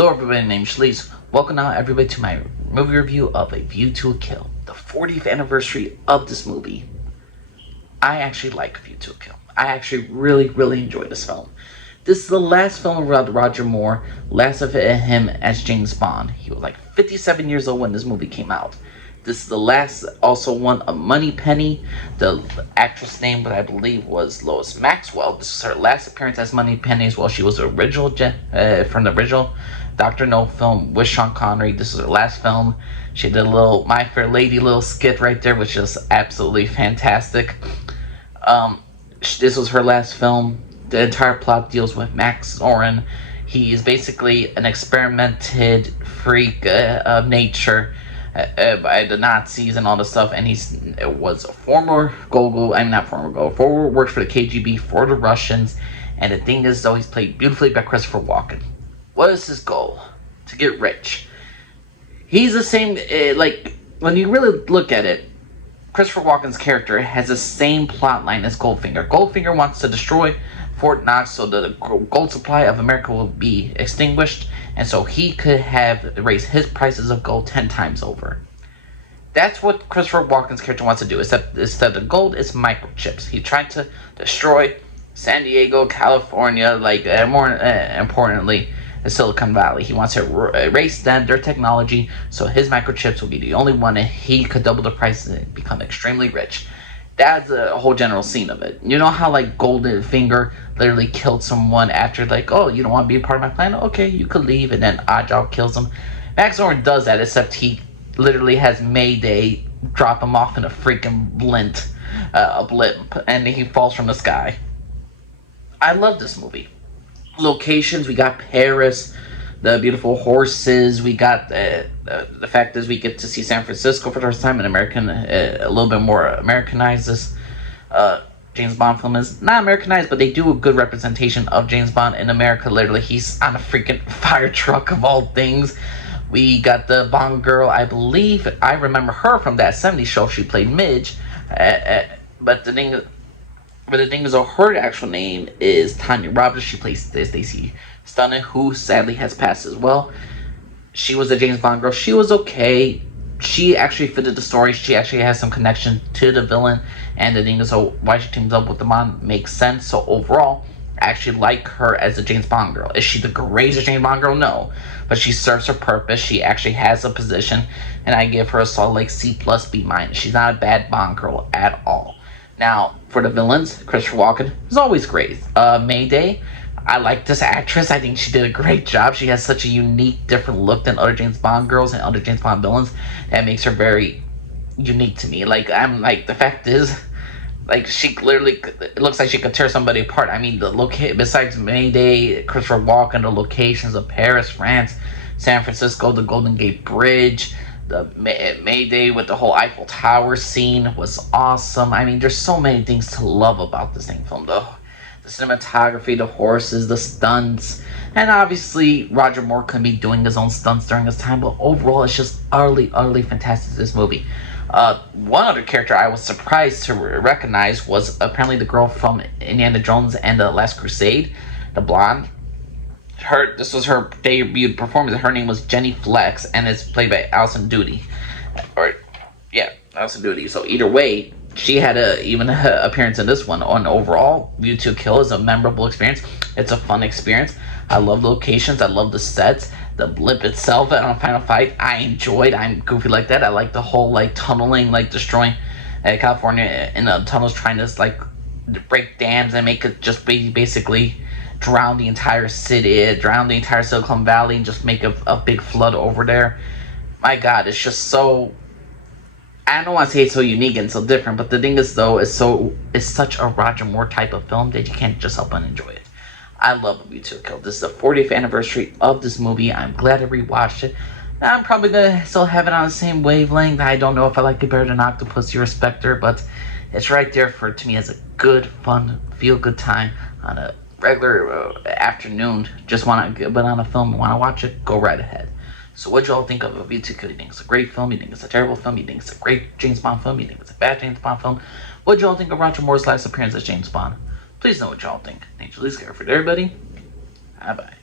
Hello everybody, my name is Shalice. Welcome now everybody to my movie review of A View to a Kill, the 40th anniversary of this movie. I actually like View to a Kill. I actually really enjoyed this film. This is the last film around Roger Moore, last of him as James Bond. He was like 57 years old when this movie came out. This is the last also one of Moneypenny. The actress name, I believe, was Lois Maxwell. This is her last appearance as Moneypenny as well. She was the original from the original Dr. No film with Sean Connery. This is her last film. She did a little My Fair Lady little skit right there, which is absolutely fantastic. This was her last film. The entire plot deals with Max Zorin. He is basically an experimented freak of nature by the Nazis and all this stuff, and was a former worked for the KGB for the Russians, and the thing is, though, he's played beautifully by Christopher Walken. What is his goal? To get rich. He's the same, when you really look at it, Christopher Walken's character has the same plot line as Goldfinger. Goldfinger wants to destroy Fort Knox so the gold supply of America will be extinguished, and so he could have raised his prices of gold 10 times over. That's what Christopher Walken's character wants to do, except instead of gold, it's microchips. He tried to destroy San Diego, California, more importantly, Silicon Valley. He wants to erase them, their technology, so his microchips will be the only one, and he could double the price and become extremely rich. That's the whole general scene of it. You know how Goldfinger literally killed someone after oh, you don't want to be a part of my plan? Okay, you could leave, and then Oddjob kills him. Max Zorin does that, except he literally has Mayday drop him off in a freaking blimp, and he falls from the sky. I love this movie. Locations, we got Paris, the beautiful horses, we got the fact is we get to see San Francisco for the first time, an American, a little bit more Americanized. This James Bond film is not Americanized, but they do a good representation of James Bond in America. Literally, he's on a freaking fire truck of all things. We got the Bond girl, I believe, I remember her from that 70s show, she played Midge, but the thing is, her actual name is Tanya Roberts. She plays Stacey Stunning, who sadly has passed as well. She was the James Bond girl. She was okay. She actually fitted the story. She actually has some connection to the villain, and the thing is, so why she teams up with the Bond makes sense. So overall, I actually like her as a James Bond girl. Is she the greatest James Bond girl? No, but she serves her purpose. She actually has a position, and I give her a solid C+, B-. She's not a bad Bond girl at all. Now, for the villains, Christopher Walken is always great. Mayday, I like this actress. I think she did a great job. She has such a unique, different look than other James Bond girls and other James Bond villains. That makes her very unique to me. The fact is, she literally, it looks like she could tear somebody apart. I mean, besides Mayday, Christopher Walken, the locations of Paris, France, San Francisco, the Golden Gate Bridge, the Mayday with the whole Eiffel Tower scene was awesome. I mean, there's so many things to love about this film, though. The cinematography, the horses, the stunts, and obviously Roger Moore couldn't be doing his own stunts during his time, but overall it's just utterly fantastic, this movie. One other character I was surprised to recognize was apparently the girl from Indiana Jones and the Last Crusade, the blonde. This was her debut performance. Her name was Jenny Flex, and it's played by Alison Doody. Alison Doody. So either way, she had even an appearance in this one. On overall, View to a Kill is a memorable experience. It's a fun experience. I love locations. I love the sets. The blip itself on Final Fight, I enjoyed. I'm goofy like that. I like the whole tunneling, destroying California in the tunnels, trying to break dams and make it just basically drown the entire city, drown the entire Silicon Valley, and just make a big flood over there. My God, it's just so, I don't want to say it's so unique and so different, but the thing is, though, it's such a Roger Moore type of film that you can't just help but enjoy it. I love View to a Kill. This is the 40th anniversary of this movie. I'm glad I rewatched it. I'm probably gonna still have it on the same wavelength. I don't know if I like it better than Octopussy or Spectre, but it's right there to me as a good, fun, feel-good time on a regular afternoon. Just want to put on a film and want to watch it, go right ahead. So what y'all think of A View to a Kill? You think it's a great film? You think it's a terrible film? You think it's a great James Bond film? You think it's a bad James Bond film? What y'all think of Roger Moore's last appearance as James Bond? Please know what y'all think. Thanks for listening. For everybody. Bye-bye.